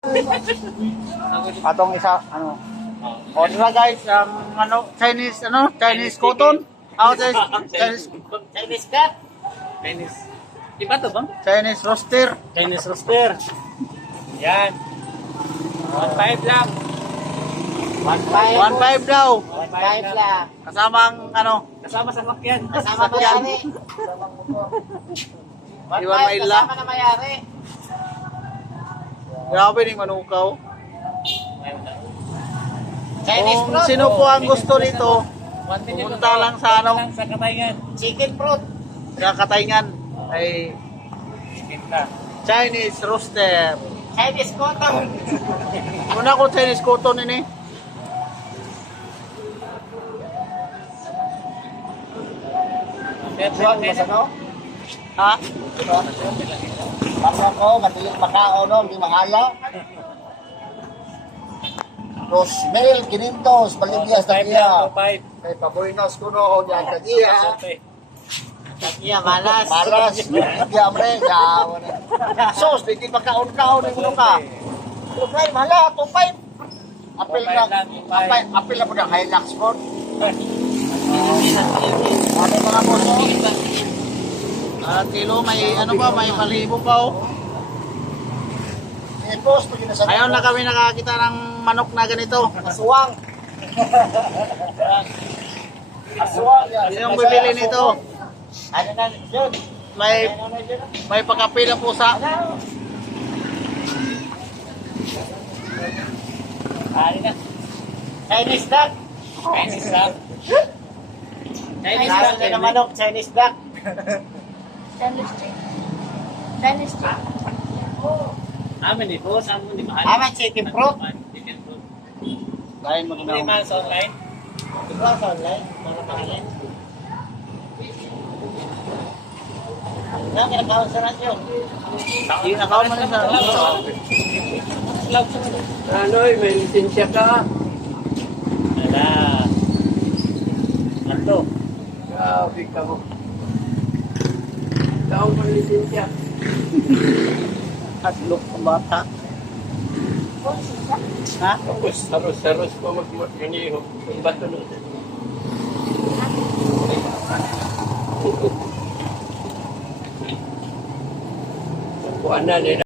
Atong isa, ano. O, diba guys, Chinese cotton. Chinese cut. Chinese. Iba to bang? Chinese roaster. Chinese roaster. Yan. 1.5 lang. 1.5 daw. 1.5 lang. Kasamang, Kasama sa lakyan. Kasama Sakyan. mayari. Iwan maila. Kasama na mayari. Grabe ning manukaw. Chinese Kung fruit. sino po ang gusto nito, pumunta lang sa Sa Katayngan. Chicken fruit. sa Katayngan ay Chicken ka. Chinese roaster. Chinese cotton. Una ko Chinese cotton ini. Buwan mo sa no? Ha? Basta ko, matiling makao no, hindi mahala. Rosmel, 500, Balibyas, 5 lang. Takia. 2.5. May pabuinos ko no, yan, Takia. Takia, malas. Malas. Takia, mre, yawan. Sos, hindi makaon-kaon yung ka. 2.5, mahala, 2.5. Apil na, apil na po ng Hilux Ford. Ano mga boso? Kilo, may may palibo pa oh. May post, pag nasa Ngayon na kami nakakita ng manok na ganito. Aswang. Aswang yan. Sino yung bibili nito? Ano na, yun? May pagkapi na pusa. Ano na? Chinese duck. Chinese lang. Chinese duck na manok, Chinese duck. Chinese chick. Chinese chick. Amin ito. Saan mo di mahal? Ama, chicken fruit. Chicken fruit. Lain mo Hindi mahal sa online. Ito sa online. Para pangalan. Ano, kinakaon sa radyo. Account mo na sa Ano, may lisensya ka. Wala. Ato. Grabe ka mo. Daw mo lisensya. Atlok ng bata. Ha? Tapos, saros pa mag-maniho. Yung bato nun. Kuha na nila.